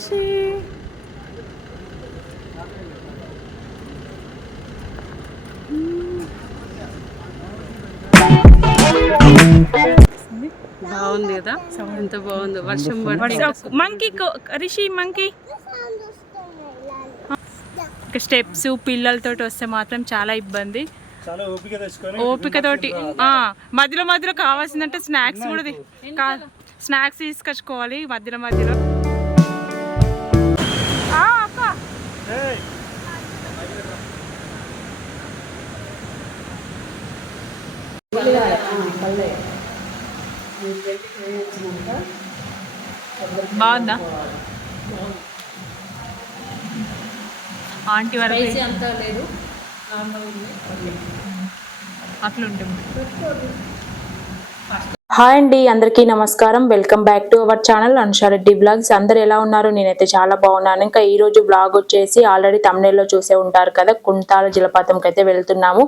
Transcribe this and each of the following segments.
రిషి బాగుంది కదా, ఎంత బాగుందో. వర్షం మంకీ రిషి మంకీ స్టెప్స్ పిల్లలతో వస్తే మాత్రం చాలా ఇబ్బంది. ఓపికతోటి మధ్యలో మధ్యలో కావాల్సిందంటే స్నాక్స్ కూడా స్నాక్స్ తీసుకొచ్చుకోవాలి మధ్యలో మధ్యలో. అక్క బాగుందా ఆంటీ వరకు అంతా లేదు, అట్లుంటుంది. హాయ్ అండి, అందరికీ నమస్కారం. Welcome back to our channel Anusha Reddy blogs. అందరు ఎలా ఉన్నారు? నేనైతే చాలా బాగున్నాను. ఇంకా ఈ రోజు బ్లాగ్ వచ్చేసి ఆల్రెడీ తమ్నెల్లో చూసే ఉంటారు కదా, కుంటాల జలపాతంకి అయితే వెళ్తున్నాము.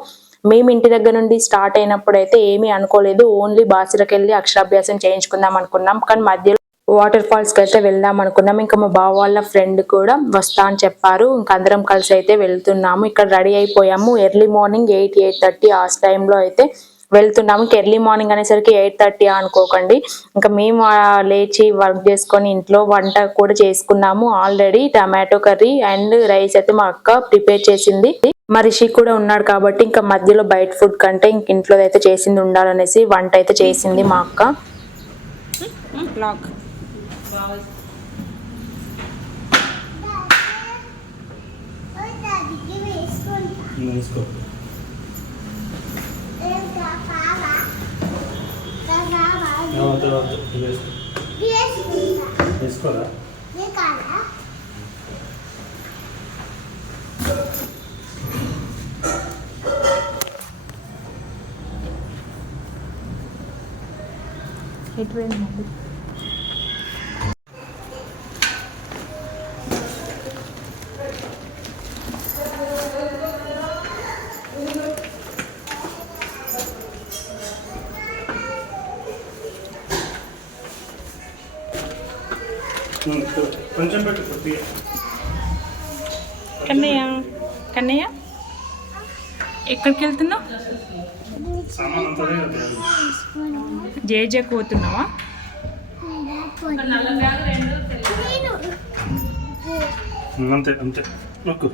మేము ఇంటి దగ్గర నుండి స్టార్ట్ అయినప్పుడు అయితే ఏమీ అనుకోలేదు, ఓన్లీ బాసిరకి వెళ్ళి అక్షరాభ్యాసం చేయించుకుందాం అనుకున్నాం. కానీ మధ్యలో వాటర్ ఫాల్స్ కి అయితే వెళ్దాం అనుకున్నాం. ఇంకా మా బావ వాళ్ళ ఫ్రెండ్ కూడా వస్తా అని చెప్పారు. ఇంకా అందరం కలిసి అయితే వెళ్తున్నాము. ఇక్కడ రెడీ అయిపోయాము. ఎర్లీ మార్నింగ్ 8-8:30 ఆ టైంలో అయితే వెళ్తున్నాము. ఇంకా ఎర్లీ మార్నింగ్ అనేసరికి 8:30 అనుకోకండి. ఇంకా మేము లేచి వర్క్ చేసుకొని ఇంట్లో వంట కూడా చేసుకున్నాము. Already tomato curry and rice అయితే మా అక్క ప్రిపేర్ చేసింది. మా రిషి కూడా ఉన్నాడు కాబట్టి ఇంకా మధ్యలో బయట ఫుడ్ కంటే ఇంక ఇంట్లో అయితే చేసింది ఉండాలనేసి వంట అయితే చేసింది మా అక్క. కొంచెం పెట్టు. కన్నయ్య కన్నయ్య ఎక్కడికి వెళ్తున్నావు? జేజేకి పోతున్నావా? అంతే అంతే నొక్కు.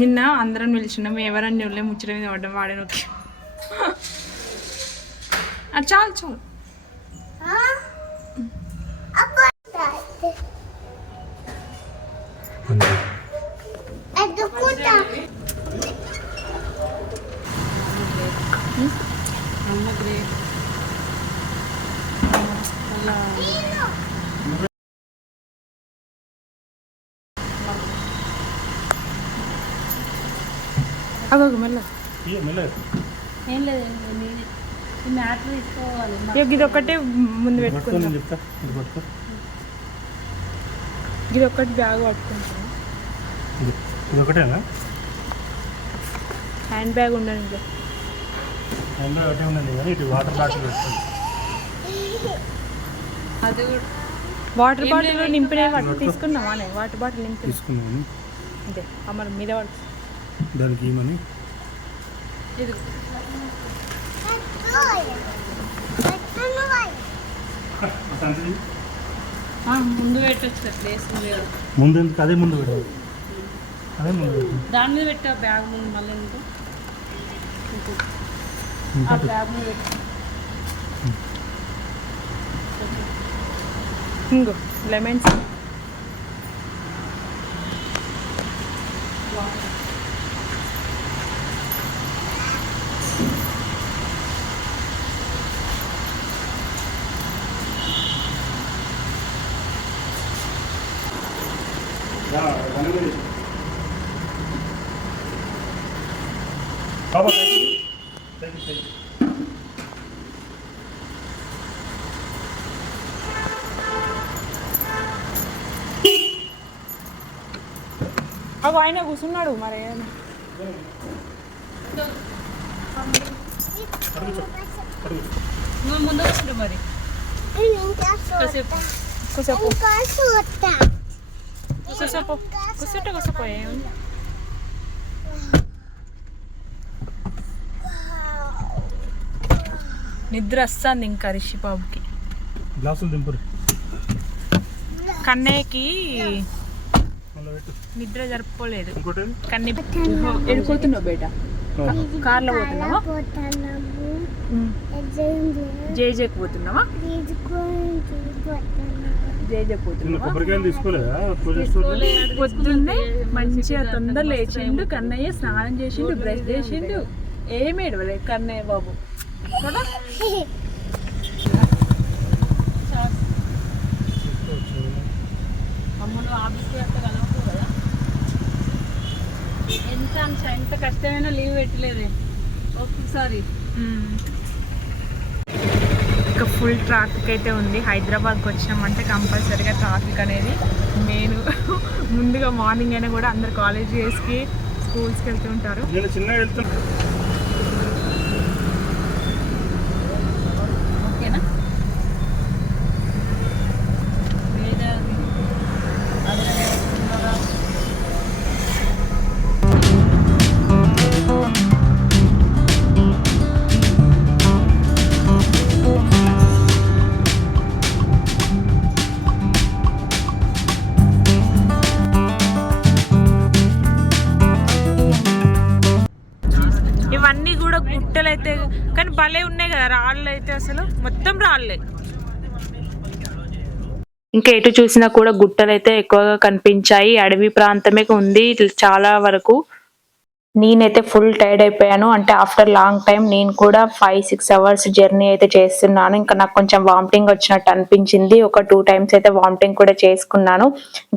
నిన్న అందరం నిలిచినాము, ఎవరన్నా వెళ్ళే ముచ్చట మీద పడ్డం వాడే నొక్కి. చాలు చాలు. ఏం లేదు, మ్యాటర్ తీసుకోవాలి. ఇది ఒక్కటే ముందు పెట్టుకుంటాం. ఇది ఒక్కటి బ్యాగ్ పట్టుకుంటాం. ఇది ఒకటేనా? హ్యాండ్ బ్యాగ్ ఉండండి. హ్యాండ్ బ్యాగ్ ఒకటే ఉందండి, కానీ ఇటు వాటర్ బాటిల్ పెట్టుకోండి. అది కూడా వాటర్ బాటిల్ నింపిన తీసుకున్నావా? వాటర్ బాటిల్ నింపి తీసుకున్నాను. అదే అమ్మ మీద పడుతుంది దానికి ఏమని ఇది ముందు పెట్టచ్చు ప్లేస్ ముందు ఎందుకు? అదే ముందు పెట్టాలి, అదే ముందు పెట్టాలి. దాని మీద పెట్టా బ్యాగ్ ముందు, మళ్ళీ ఎందుకు ఆ బ్యాగ్ మీద పెట్టు. ఇంకో లెమన్స్ బాబా అవి ఆయన కూర్చున్నాడు మరి. ముందు వస్తుంది మరి. కూసోపో కూసోపో ఏముంది. నిద్ర వస్తుంది ఇంకా రిషి బాబుకి. గ్లాసులు దింపురు. కన్నయ్యకి నిద్ర జరుపుకోలేదు. ఇంకోటి కన్నీ వెళ్ళిపోతున్నావు బేట. కార్లో పోతున్నావా? జేజేకి పోతున్నావా? జేజేకి పోతున్నావా? కొబ్బరికాయలు తీసుకోలేదా? పొద్దున్నే మంచిగా తొందర లేచిండు కన్నయ్య, స్నానం చేసిండు, బ్రష్ చేసిండు, ఏమి ఏడవలే కన్నయ్య బాబు కదా. అమ్మను ఆఫీస్కి వెళ్తే కలవకు కదా. ఎంత కష్టమైనా లీవ్ పెట్టలేదే ఒక్కసారి. ఇంకా ఫుల్ ట్రాఫిక్ అయితే ఉంది. హైదరాబాద్కి వచ్చినామంటే కంపల్సరీగా ట్రాఫిక్ అనేది మెయిన్. ముందుగా మార్నింగ్ అయినా కూడా అందరు కాలేజెస్కి స్కూల్స్కి వెళ్తూ ఉంటారు. నేను చిన్నగా వెళ్తున్నా. ఓకేనా? ఇవన్నీ కూడా గుట్టలు అయితే కానీ భలే ఉన్నాయి కదా. రాళ్ళు అయితే అసలు మొత్తం రాళ్ళే. ఇంకా ఎటు చూసినా కూడా గుట్టలు అయితే ఎక్కువగా కనిపించాయి. అడవి ప్రాంతమే ఉంది చాలా వరకు. నేనైతే ఫుల్ టైర్డ్ అయిపోయాను. అంటే ఆఫ్టర్ లాంగ్ టైం నేను కూడా 5-6 అవర్స్ జర్నీ అయితే చేస్తున్నాను. ఇంకా నాకు కొంచెం వామిటింగ్ వచ్చినట్టు అనిపించింది. ఒక 2 times అయితే వామిటింగ్ కూడా చేసుకున్నాను.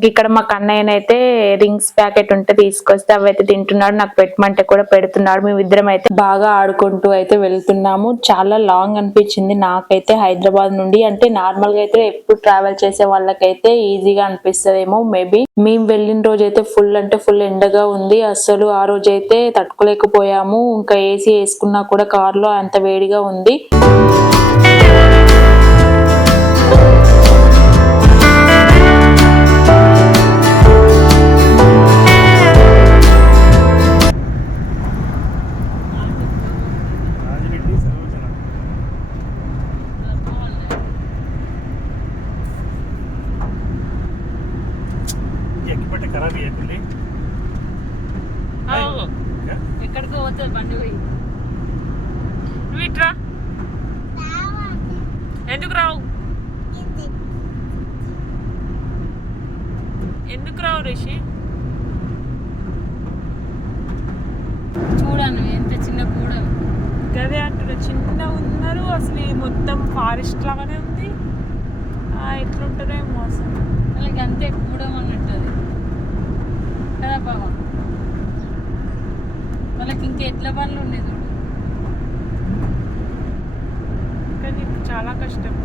ఇక్కడ మా కన్నయ్యనైతే రింగ్స్ ప్యాకెట్ ఉంటే తీసుకొస్తే అవి అయితే తింటున్నాడు. నాకు పెట్టమంటే కూడా పెడుతున్నాడు. మేమిద్దరం అయితే బాగా ఆడుకుంటూ అయితే వెళ్తున్నాము. చాలా లాంగ్ అనిపించింది నాకైతే హైదరాబాద్ నుండి. అంటే నార్మల్ గా అయితే ఎప్పుడు ట్రావెల్ చేసే వాళ్ళకైతే ఈజీగా అనిపిస్తుందేమో మేబీ. మేము వెళ్ళిన రోజు అయితే ఫుల్ ఎండగా ఉంది. అసలు ఆ రోజు అయితే తట్టుకోలేకపోయాము. ఇంకా ఏసీ వేసుకున్నా కూడా కార్లో అంత వేడిగా ఉంది. ఎక్కడికో పోతుంది బండి పోయి. నువ్వు ఇట్రా. ఎందుకు రావు? ఎందుకు రావు రిషి? చూడండి ఎంత చిన్న కూడా గదే అంటున్నా, చిన్న ఉన్నారు. అసలు ఈ మొత్తం ఫారెస్ట్ లాగానే ఉంది. ఎట్లుంటారేమో అసలు. వాళ్ళకి అంతే కూడా అన్నట్టు అది కదా బాబా. వాళ్ళకి ఇంకా ఎట్ల పనులు ఉండేది కానీ చాలా కష్టం.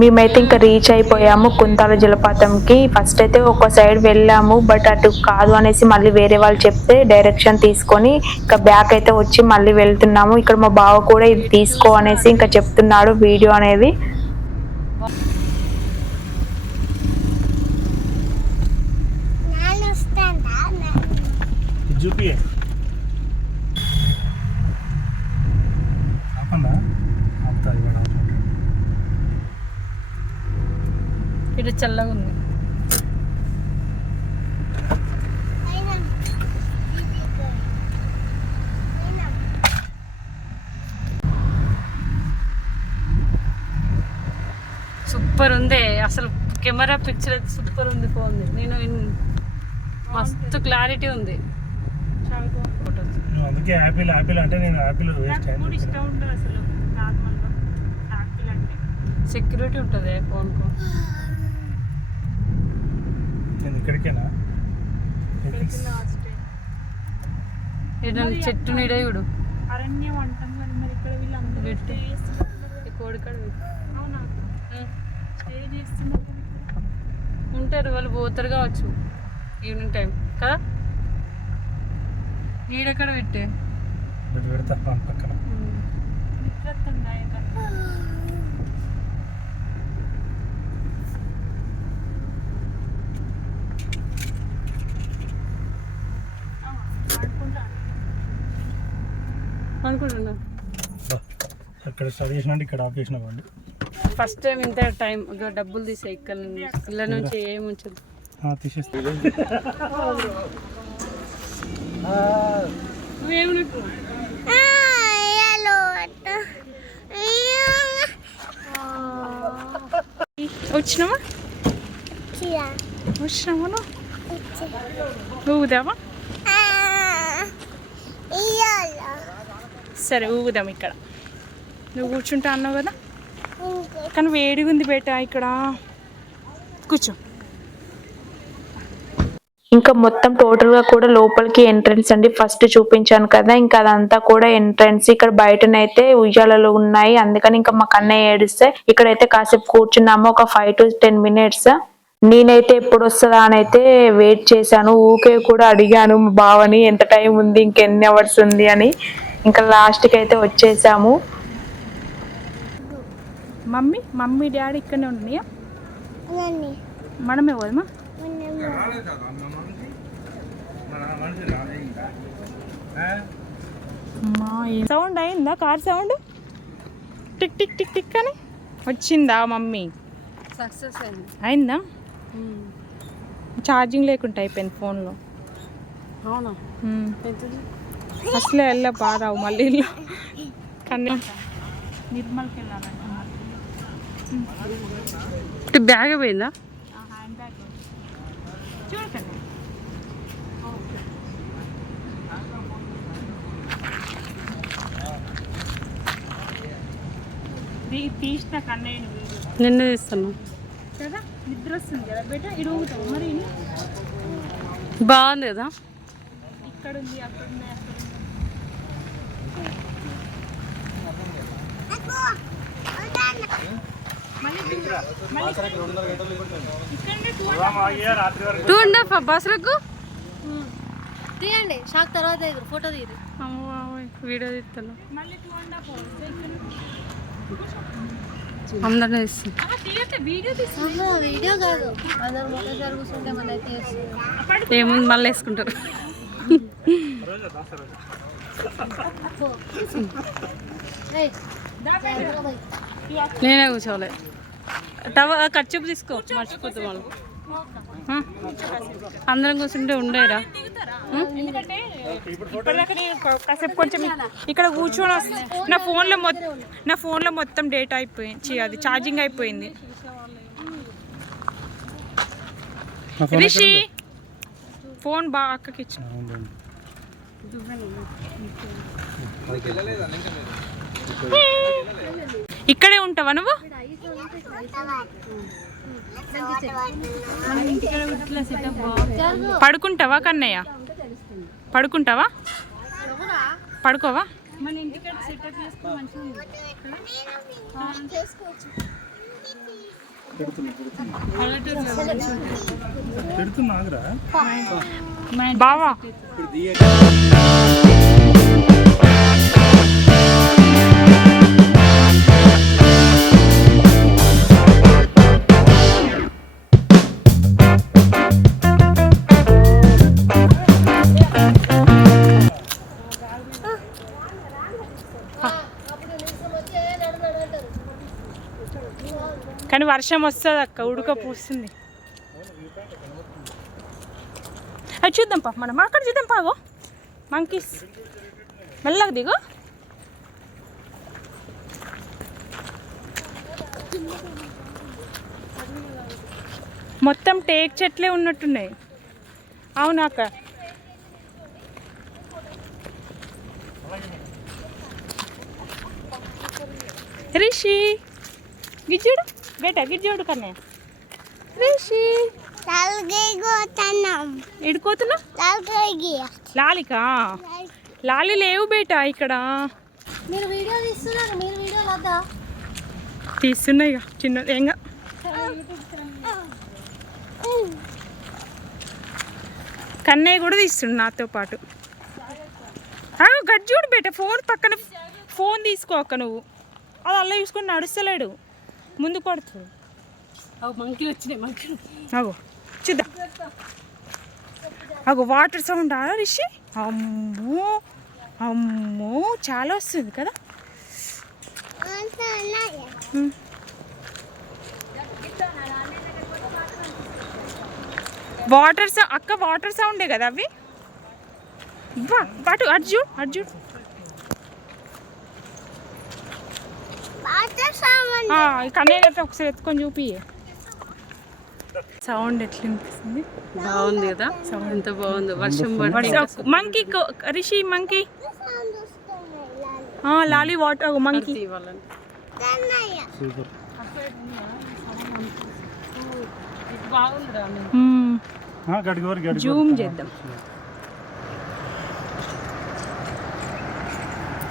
మేమైతే ఇంకా రీచ్ అయిపోయాము కుంతాల జలపాతంకి. ఫస్ట్ అయితే ఒక సైడ్ వెళ్ళాము, బట్ అటు కాదు అనేసి మళ్ళీ వేరే వాళ్ళు చెప్తే డైరెక్షన్ తీసుకొని ఇంకా బ్యాక్ అయితే వచ్చి మళ్ళీ వెళ్తున్నాము. ఇక్కడ మా బావ కూడా ఇది తీసుకో అనేసి ఇంకా చెప్తున్నాడు వీడియో అనేది. ఇక్కడ చల్లగా ఉంది. సూపర్ ఉంది అసలు. కెమెరా పిక్చర్ అయితే సూపర్ ఉంది. బాగుంది. నేను మస్తు క్లారిటీ ఉంది. చాలా బాగుంది. అందుకే యాపిల్ అంటే నేను యాపిల్ ఇష్టం ఉంటుంది అసలు. నార్మల్గా యాపిల్ అంటే సెక్యూరిటీ ఉంటుంది ఫోన్కు. ఇక్కడికేనా చెట్టు నీడయుడు అరణ్యం అంటాం కానీ మరి ఇక్కడ వీళ్ళందరూ పెట్టి కోడికాడ పెట్టి. అవునా? స్టే చేస్తున్నారు ఉంటారు వాళ్ళు, పోతారు కావచ్చు ఈవినింగ్ టైం కదా. ఈడెక్కడ పెట్టే పెడతా పక్కన. అనుకుంటున్నా అక్కడ స్టడీ చేసినట్టు ఇక్కడ ఆఫ్ చేసిన వాళ్ళు. ఫస్ట్ టైం ఇంత టైం డబ్బులు తీసే ఇక్కడ ఇళ్ళ నుంచి ఏమి ఉంచదు. తీసేస్తా. వచ్చినావా ఊగుదామా? సరే ఊగుదాం. ఇక్కడ నువ్వు కూర్చుంటా అన్నావు కదా, కానీ వేడిగా ఉంది బేట ఇక్కడ. కూర్చో. ఇంకా మొత్తం టోటల్ గా కూడా లోపలికి ఎంట్రన్స్ అండి. ఫస్ట్ చూపించాను కదా, ఇంకా అదంతా కూడా ఎంట్రన్స్. ఇక్కడ బయటనైతే ఉయ్యాలలు ఉన్నాయి, అందుకని ఇంకా మా కన్నయ్య ఏడిస్తే ఇక్కడైతే కాసేపు కూర్చున్నాము, ఒక 5 to 10 minutes. నేనైతే ఎప్పుడు వస్తుందా అని అయితే వెయిట్ చేశాను. ఊకే కూడా అడిగాను మా బావని ఎంత టైం ఉంది, ఇంకెన్ని అవర్స్ ఉంది అని. ఇంకా లాస్ట్కి అయితే వచ్చేసాము. మమ్మీ డాడీ ఇక్కడనే ఉన్నాయా? మనమే పోదమ్మా. సౌండ్ అయిందా? Car sound tick tick tick tick అని వచ్చిందా మమ్మీ? సక్సెస్ అయిందా? ఛార్జింగ్ లేకుండా అయిపోయింది ఫోన్లో. అవునా? అసలే వెళ్ళా బారావు మళ్ళీ ఇల్లు. కానీ నిర్మల్కి వెళ్ళాలంట. బ్యాగ్ పోయిందా? హ్యాండ్ బ్యాగ్ చూడకండి. తీసిన కన్నయ్యని నిన్ను తీస్తాను కదా, నిద్ర వస్తుంది కదా బేట. ఇటు ఊగుతావు మరి. బాగుంది కదా, ఇక్కడ ఉంది అక్కడ ఉంది అక్కడ ఉంది. 2.5 బస్సులకు తీయండి. షాక్ తర్వాత ఫోటో తీయండి. వీడియో తీస్తాను. మళ్ళీ 2.5 అందరినీ తీస్తాను. వీడియో వీడియో కాదు, అందరు ఒకసారి కూర్చుంటే మన అయితే ఏముంది మళ్ళీ వేసుకుంటారు. నేనే కూర్చోవాలి. ఖర్చు తీసుకో, మర్చిపోతాం వాళ్ళు. అందరం కూర్చుంటే ఉండేరా? కాసేపు కొంచెం ఇక్కడ కూర్చొని వస్తే నా ఫోన్లో మొత్తం డేటా అయిపోయింది, అది ఛార్జింగ్ అయిపోయింది. రిషి ఫోన్ బాగా అక్కకి ఇచ్చి. ఇక్కడే ఉంటావా నువ్వు? పడుకుంటావా కన్నయ్య? పడుకుంటావా? పడుకోవా? బావా కానీ వర్షం వస్తుంది అక్క, ఉడక పూస్తుంది. అది చూద్దాం పా, మనం అక్కడ చూద్దాం పాగో. మంకీస్ మెల్లగా దిగు. మొత్తం టేక్ చెట్లే ఉన్నట్టున్నాయి. అవునా అక్క? రిషి గిజ్జుడు బేట, గిజ్జుడు కన్నయ్య. రిషి ఎడుకోతున్నా? లాలికా? లాలి లేవు బేట ఇక్కడ. మీరు వీడియో తీస్తున్నారు, మీరు వీడియోలు వద్దా? తీస్తున్నాయి ఇక చిన్న ఏంగా కన్నయ్య కూడా తీస్తుండు నాతో పాటు. గజ్జూడు బేట ఫోన్ పక్కన ఫోన్ తీసుకోక నువ్వు, అది అలా చూసుకొని నడుస్తలేడు, ముందు పడుతుంది. మంకీ వచ్చినాయి, మంకీ. అగో చూద్దాం. అగో వాటర్ సౌండ్ రిషి. అమ్మో అమ్మో చాలా వస్తుంది కదా. వాటర్ సౌండ్ అక్క, వాటర్ సౌండే కదా అవి. వాటు అర్జున్ అర్జున్ కన్నయ్య ఒకసారి ఎత్తుకొని చూపి. సౌండ్ ఎట్లా వినిపిస్తుంది? బాగుంది కదా సౌండ్, ఎంత బాగుంది. వర్షం పడి మంకీ రిషి మంకీ లాలీ వాటర్ మంకీ. జూమ్ చేద్దాం.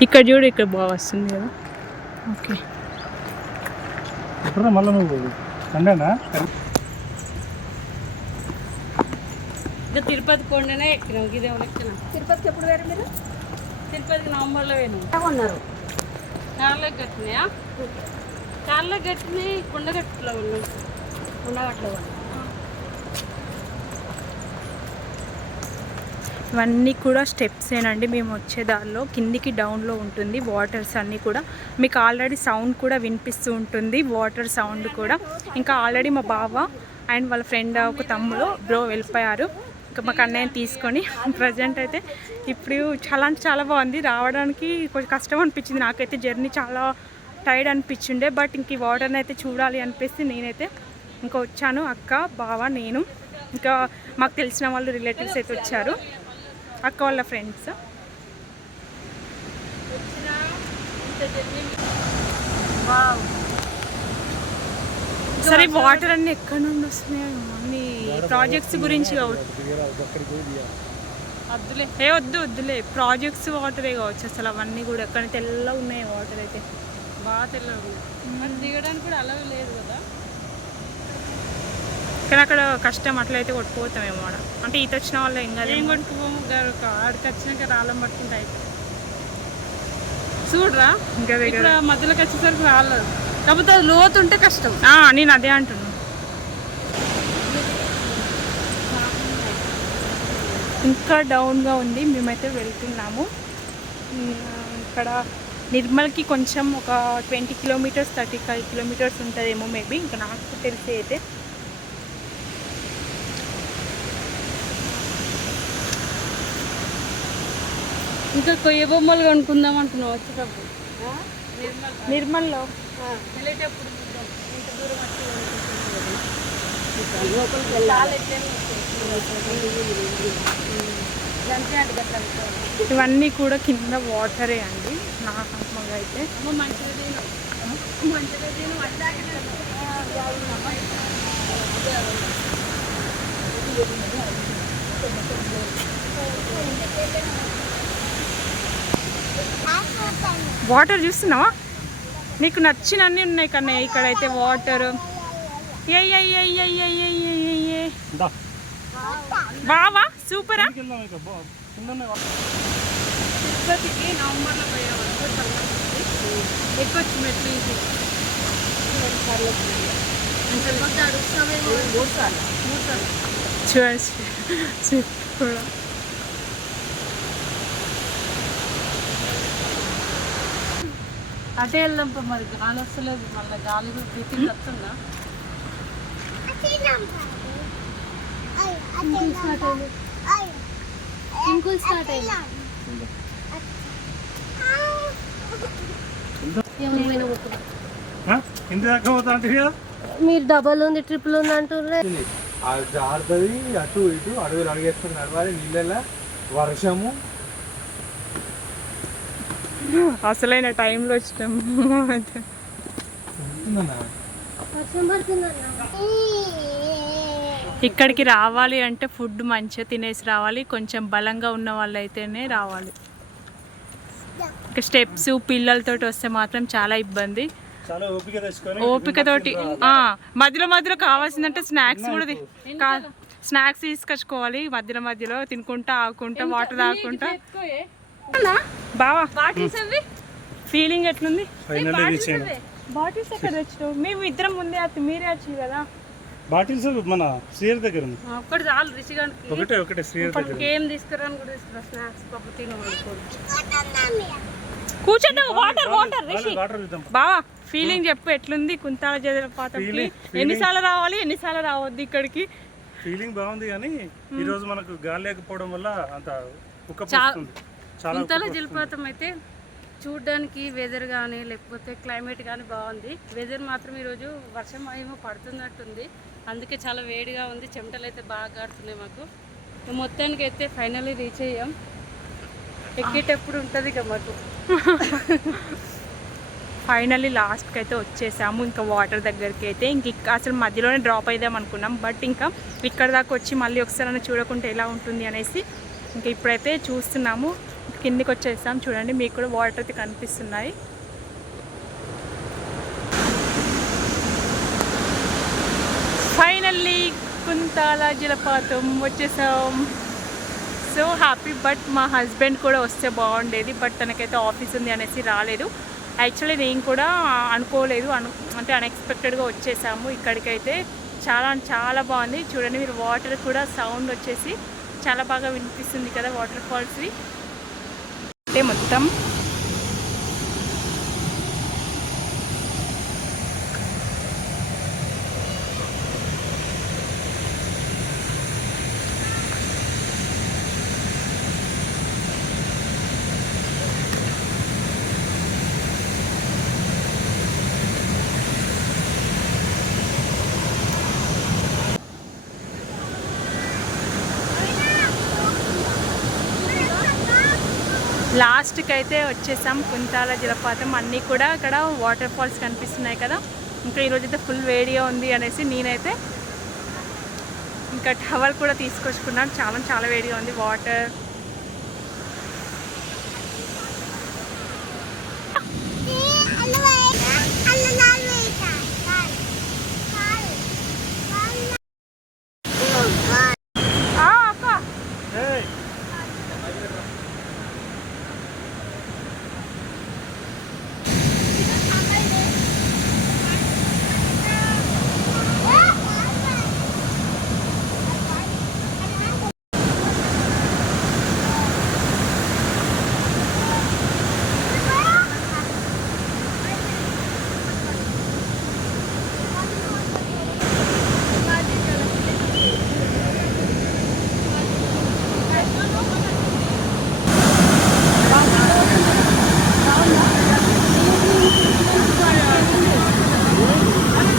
ఇక్కడ చూడు, ఇక్కడ బాగా వస్తుంది కదా. ఓకే మళ్ళీ నువ్వు సండేనా? ఇంకా తిరుపతి కొండనే ఎక్కినాం. ఇదే ఎక్కినా. తిరుపతికి ఎప్పుడు వేరు మీరు? తిరుపతికి నవంబర్లో వేరు ఉన్నారు. కార్లకు కట్టినాయా? కార్లకు కట్టినాయి. కొండగట్టులో ఉన్నాం. కొండగట్లో ఉన్నాం. ఇవన్నీ కూడా స్టెప్సేనండి. మేము వచ్చే దారిలో కిందికి డౌన్లో ఉంటుంది. వాటర్స్ అన్నీ కూడా మీకు ఆల్రెడీ సౌండ్ కూడా వినిపిస్తూ ఉంటుంది, వాటర్ సౌండ్ కూడా. ఇంకా ఆల్రెడీ మా బావ అండ్ వాళ్ళ ఫ్రెండ్ ఒక తమ్ముడు బ్రో వెళ్ళిపోయారు. ఇంకా మా కన్నయ్యని తీసుకొని ప్రజెంట్ అయితే ఇప్పుడు చాలా అంటే చాలా బాగుంది. రావడానికి కొంచెం కష్టం అనిపించింది నాకైతే, జర్నీ చాలా టైర్డ్ అనిపించిండే. బట్ ఇంక ఈ వాటర్ని అయితే చూడాలి అనిపిస్తే నేనైతే ఇంకా వచ్చాను. అక్క, బావ, నేను, ఇంకా మాకు తెలిసిన వాళ్ళు రిలేటివ్స్ అయితే వచ్చారు, అక్క వాళ్ళ ఫ్రెండ్స్. సరే వాటర్ అన్నీ ఎక్కడి నుండి వస్తున్నాయి? అన్ని ప్రాజెక్ట్స్ గురించి కావచ్చు. వద్దులే, వద్దులే, ప్రాజెక్ట్స్ వాటరే కావచ్చు అసలు. అవన్నీ కూడా ఎక్కడ తెల్ల ఉన్నాయి వాటర్ అయితే, బాగా తెల్లగా మరి దిగడానికి కూడా అలా లేదు కదా. కానీ అక్కడ కష్టం, అట్లయితే కొట్టుకుపోతామేమో ఆడ. అంటే ఈత వచ్చిన వాళ్ళు ఏం కాదు, ఏం కొట్టుకుపోము. ఆడికి వచ్చినాక రాళ్ళం పట్టుకుంటే అయిపోయి చూడరా. ఇంకా ఇక్కడ మధ్యలోకి వచ్చేసరికి రాలేదు, కాకపోతే అది లోతు ఉంటే కష్టం. నేను అదే అంటున్నాను. ఇంకా డౌన్గా ఉంది, మేమైతే వెళ్తున్నాము. ఇక్కడ నిర్మల్కి కొంచెం ఒక 20 కిలోమీటర్స్ 35 కిలోమీటర్స్ ఉంటుందేమో మేబీ, ఇంకా నాకు తెలిసి అయితే. ఇంకా కొయ్య బొమ్మలు కొనుక్కుందాం అంటున్నావు వచ్చేటప్పుడు. నిర్మల్లో వెళ్ళేటప్పుడు ఇంత దూరం ఇవన్నీ కూడా కింద వాటరే అండి. నా నమ్మకంగా అయితే వాటర్ చూస్తున్నావా? నీకు నచ్చినన్ని ఉన్నాయి కన్నా ఇక్కడైతే వాటర్. బావా సూపరా. తిరుపతికి నవంబర్లో పోయేవాళ్ళు ఎక్కొచ్చు మెట్లు. కూడా అటే వెళ్దాం. మరి గాలి వస్తలేదు, మళ్ళీ గాలి బ్రీతింగ్ వస్తుందా? మీరు డబల్ ఉంది, ట్రిపుల్ ఉంది అంటుర్రే. జారుతుంది అటు ఇటు, అడుగులు అడిగేసుకుని నడవాలి. నీళ్ళ వర్షము అసలైన టైంలో వచ్చినాము. ఇక్కడికి రావాలి అంటే ఫుడ్ మంచిగా తినేసి రావాలి. కొంచెం బలంగా ఉన్న వాళ్ళు అయితేనే రావాలి. ఇక స్టెప్స్ పిల్లలతో వస్తే మాత్రం చాలా ఇబ్బంది. చాలా ఓపిక తెచ్చుకొని ఓపికతోటి మధ్యలో మధ్యలో కావాల్సిందంటే స్నాక్స్ కూడా స్నాక్స్ తీసుకొచ్చుకోవాలి. మధ్యలో మధ్యలో తినుకుంటా ఆగుకుంటా వాటర్ తాగుకుంటా. బావా ఫీలింగ్ ఎట్లుంది? ఫైనల్లీ రీచ్ అయ్యాం. బాటిల్స్ ఎక్కడ తెచ్చినావు? మేము ఇద్దరం ముందే మీరే వచ్చి కదా. బాటిల్స్ మన శ్రీయర్ దగ్గర ఉంది. ఒక్కటి చాలు రిషిగానికి. ఒకటే శ్రీయర్ దగ్గర. ఏం తీసుకురాని కూడా తీసుకురా స్నాక్స్ పాప తినమనుకోండి. కూర్చోండి. Water water Rishi. వాటర్ ఇద్దాం. బావా ఫీలింగ్ చెప్పు ఎట్లుంది కుంతాల జలపాతంకి? ఎన్నిసార్లు రావాలి ఎన్నిసార్లు రావద్దు ఇక్కడికి? ఫీలింగ్ బాగుంది కానీ ఈ రోజు మనకు గాలి లేకపోవడం వల్ల అంత ఉక్కపోస్తుంది. చాలా కుంతాల జలపాతం అయితే చూడడానికి వెదర్ కానీ లేకపోతే క్లైమేట్ కానీ బాగుంది. వెదర్ మాత్రం ఈరోజు వర్షం ఏమో పడుతున్నట్టుంది, అందుకే చాలా వేడిగా ఉంది. చెమటలు అయితే బాగా కాడుతున్నాయి మాకు. మొత్తానికి అయితే ఫైనల్లీ రీచ్ అయ్యాం. ఎక్కేటప్పుడు ఉంటుంది ఇక మాకు. ఫైనల్లీ లాస్ట్కి అయితే వచ్చేసాము. ఇంకా వాటర్ దగ్గరికి అయితే ఇంక అసలు మధ్యలోనే డ్రాప్ అయిదాం అనుకున్నాం. బట్ ఇంకా ఇక్కడ దాకా వచ్చి మళ్ళీ ఒకసారి చూడకుంటే ఎలా ఉంటుంది అనేసి ఇంకా ఇప్పుడైతే చూస్తున్నాము. కిందికి వచ్చేసాం. చూడండి మీకు కూడా వాటర్ అయితే కనిపిస్తున్నాయి. ఫైనల్లీ కుంతాల జలపాతం వచ్చేసాం. So happy. బట్ మా హస్బెండ్ కూడా వస్తే బాగుండేది, బట్ తనకైతే ఆఫీస్ ఉంది అనేసి రాలేదు. యాక్చువల్లీ నేను కూడా అనుకోలేదు, అంటే అన్ఎక్స్పెక్టెడ్గా వచ్చేసాము ఇక్కడికైతే. చాలా చాలా బాగుంది. చూడండి మీరు వాటర్ కూడా సౌండ్ వచ్చేసి చాలా బాగా వినిపిస్తుంది కదా వాటర్ ఫాల్స్వి. అంటే మొత్తం లాస్ట్కి అయితే వచ్చేసాం. కుంతాల జలపాతం అన్నీ కూడా అక్కడ వాటర్ ఫాల్స్ కనిపిస్తున్నాయి కదా. ఇంకా ఈరోజైతే ఫుల్ వేడిగా ఉంది అనేసి నేనైతే ఇంకా టవల్ కూడా తీసుకొచ్చుకున్నాను. చాలా చాలా వేడిగా ఉంది వాటర్.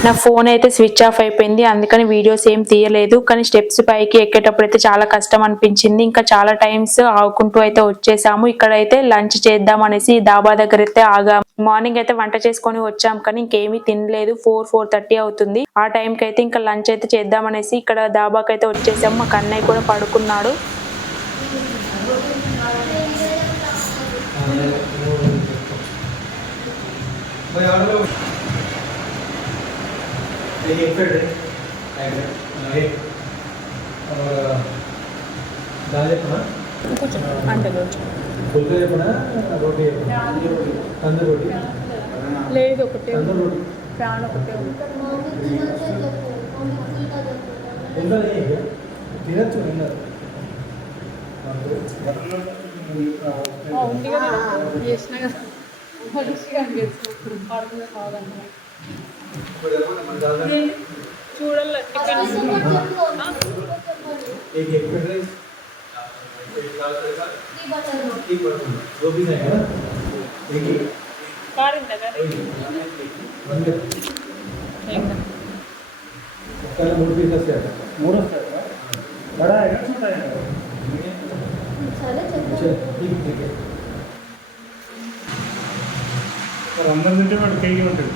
నా ఫోన్ అయితే స్విచ్ ఆఫ్ అయిపోయింది, అందుకని వీడియోస్ ఏం తీయలేదు. కానీ స్టెప్స్ పైకి ఎక్కేటప్పుడు అయితే చాలా కష్టం అనిపించింది. ఇంకా చాలా టైమ్స్ ఆగుకుంటూ అయితే వచ్చేసాము. ఇక్కడైతే లంచ్ చేద్దాం అనేసి డాబా దగ్గర అయితే ఆగాము. మార్నింగ్ అయితే వంట చేసుకొని వచ్చాం కానీ ఇంకేమీ తినలేదు. 4-4:30 అవుతుంది. ఆ టైంకి అయితే ఇంకా లంచ్ అయితే చేద్దాం అనేసి ఇక్కడ డాబాకి అయితే వచ్చేసాము. మా కన్నయ్య కూడా పడుకున్నాడు. లేదు ఒకటే ఫ్యాన్ ఒకటే ఉంది కదా చేసిన కదా చూడాలి. అందరి తింటే వాడు కేజీ ఉంటుంది.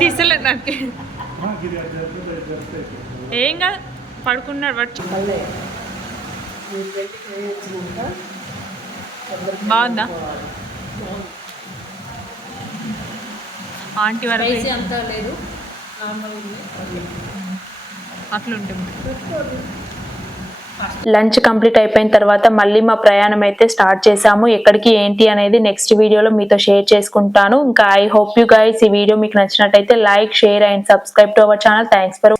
తీసలేదు నాకు. ఏం కాదు పడుకున్నాడు వాడు. బాగుందా? ఆంటీ వరకు స్పైసీ అంతా లేదు, నార్మల్ ఉంది. అట్లుంటుంది. లంచ్ కంప్లీట్ అయిపోయిన తర్వాత మళ్ళీ మా ప్రయాణం అయితే స్టార్ట్ చేసాము. ఎక్కడికి ఏంటి అనేది నెక్స్ట్ వీడియోలో మీతో షేర్ చేసుకుంటాను. ఇంకా ఐ హోప్ యూ గైస్ ఈ వీడియో మీకు నచ్చినట్టయితే like, share and subscribe to our channel. Thanks for